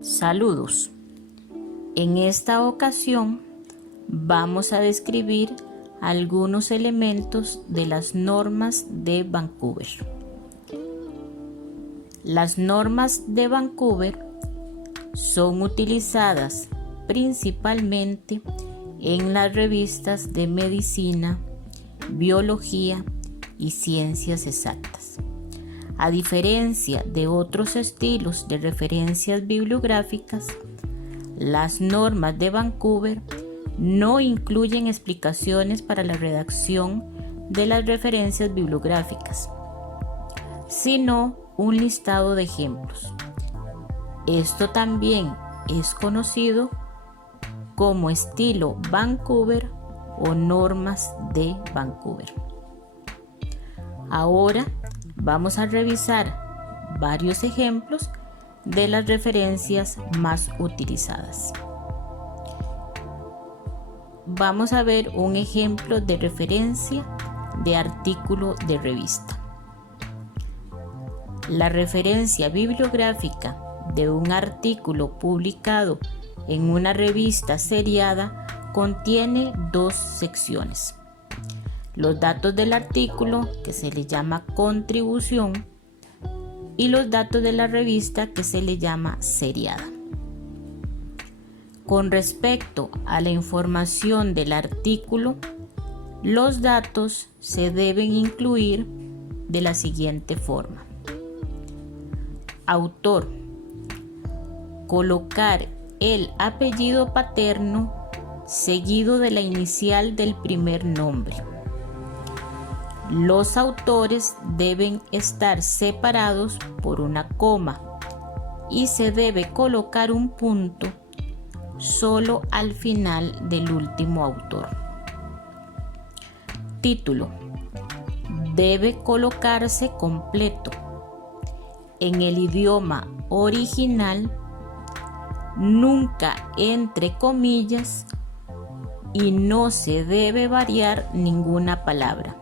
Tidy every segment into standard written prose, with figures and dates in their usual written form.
Saludos. En esta ocasión vamos a describir algunos elementos de las normas de Vancouver. Las normas de Vancouver son utilizadas principalmente en las revistas de medicina, biología y ciencias exactas. A diferencia de otros estilos de referencias bibliográficas, las normas de Vancouver no incluyen explicaciones para la redacción de las referencias bibliográficas, sino un listado de ejemplos. Esto también es conocido como estilo Vancouver o normas de Vancouver. Ahora vamos a revisar varios ejemplos de las referencias más utilizadas. Vamos a ver un ejemplo de referencia de artículo de revista. La referencia bibliográfica de un artículo publicado en una revista seriada contiene dos secciones: los datos del artículo, que se le llama contribución, y los datos de la revista, que se le llama seriada. Con respecto a la información del artículo, los datos se deben incluir de la siguiente forma: autor, colocar el apellido paterno seguido de la inicial del primer nombre. Los autores deben estar separados por una coma y se debe colocar un punto solo al final del último autor. Título: debe colocarse completo en el idioma original, nunca entre comillas, y no se debe variar ninguna palabra.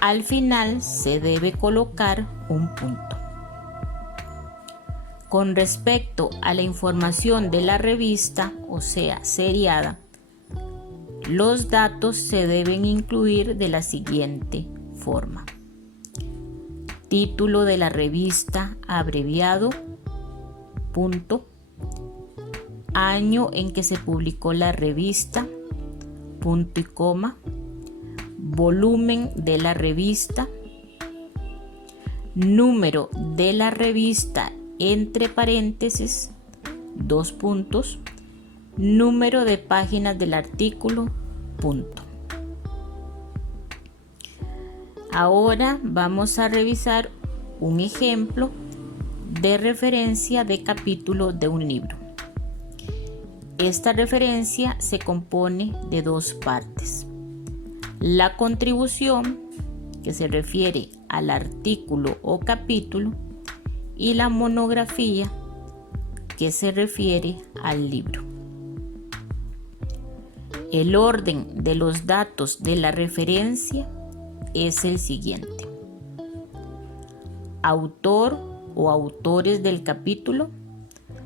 Al final se debe colocar un punto. Con respecto a la información de la revista, o sea, seriada, los datos se deben incluir de la siguiente forma: título de la revista abreviado, punto, año en que se publicó la revista, punto y coma, volumen de la revista, número de la revista entre paréntesis, dos puntos, número de páginas del artículo, punto. Ahora vamos a revisar un ejemplo de referencia de capítulo de un libro. Esta referencia se compone de dos partes: la contribución, que se refiere al artículo o capítulo, y la monografía, que se refiere al libro. El orden de los datos de la referencia es el siguiente: autor o autores del capítulo,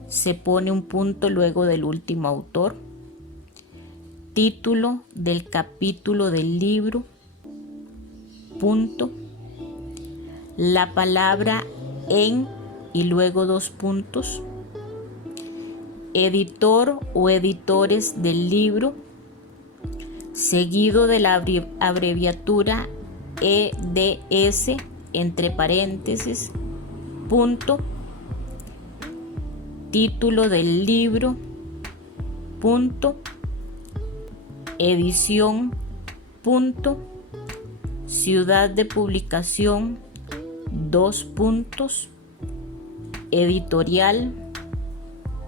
se pone un punto luego del último autor. Título del capítulo del libro, punto. La palabra en y luego dos puntos. Editor o editores del libro, seguido de la abreviatura EDS entre paréntesis, punto. Título del libro, punto. Edición, punto. Ciudad de publicación, dos puntos. Editorial,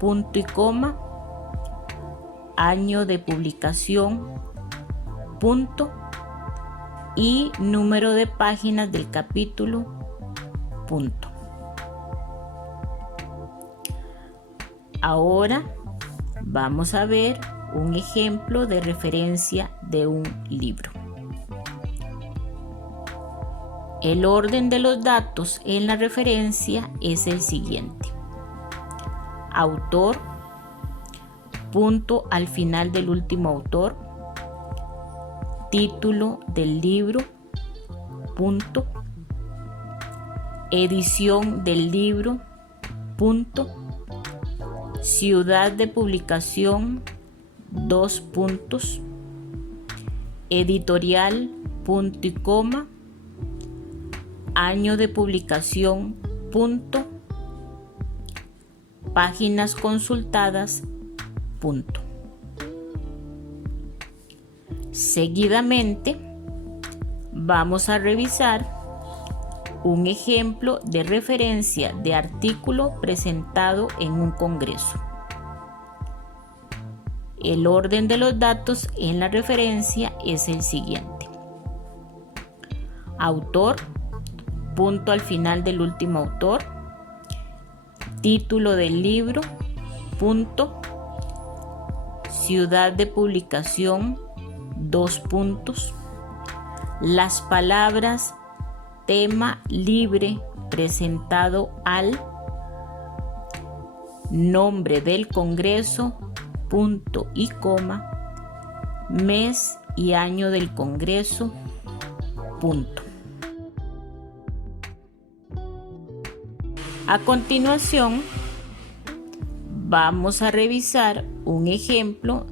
punto y coma. Año de publicación, punto. Y número de páginas del capítulo, punto. Ahora vamos a ver un ejemplo de referencia de un libro. El orden de los datos en la referencia es el siguiente. Autor, punto al final del último autor, título del libro, punto, edición del libro, punto, ciudad de publicación, 2 puntos, editorial, punto y coma, año de publicación, punto, páginas consultadas, punto. Seguidamente, vamos a revisar un ejemplo de referencia de artículo presentado en un congreso. El orden de los datos en la referencia es el siguiente. Autor, punto al final del último autor, título del libro, punto, ciudad de publicación, 2 puntos, las palabras tema libre presentado al, nombre del congreso, punto y coma, mes y año del congreso, punto. A continuación, vamos a revisar un ejemplo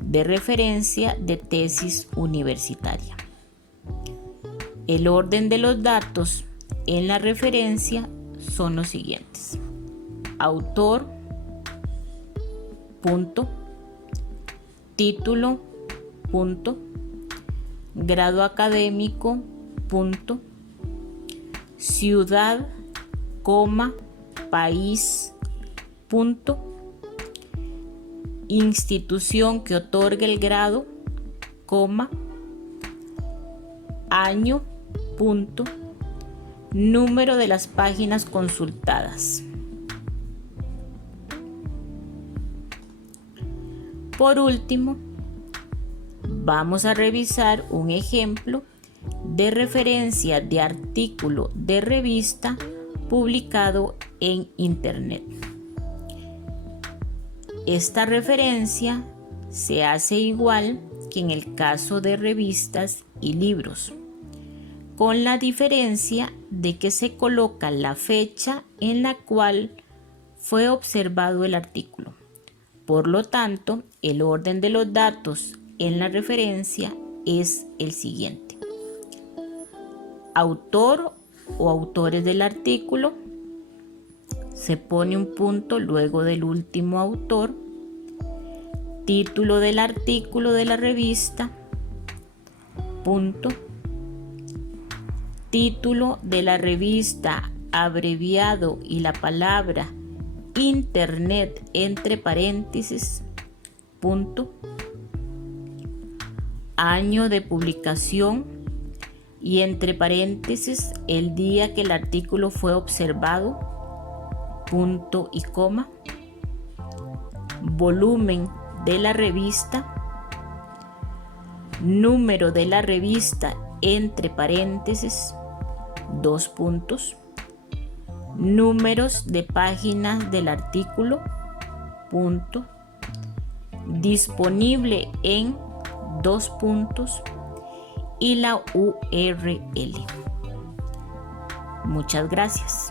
de referencia de tesis universitaria. El orden de los datos en la referencia son los siguientes. Autor, punto, título, punto, grado académico, punto, ciudad, coma, país, punto, institución que otorga el grado, coma, año, punto, número de las páginas consultadas. Por último, vamos a revisar un ejemplo de referencia de artículo de revista publicado en Internet. Esta referencia se hace igual que en el caso de revistas y libros, con la diferencia de que se coloca la fecha en la cual fue observado el artículo. Por lo tanto, el orden de los datos en la referencia es el siguiente. Autor o autores del artículo, se pone un punto luego del último autor, título del artículo de la revista, punto, título de la revista abreviado y la palabra Internet entre paréntesis, punto, año de publicación y entre paréntesis el día que el artículo fue observado, punto y coma, volumen de la revista, número de la revista entre paréntesis, 2 puntos, números de páginas del artículo, punto, disponible en 2 puntos y la URL. Muchas gracias.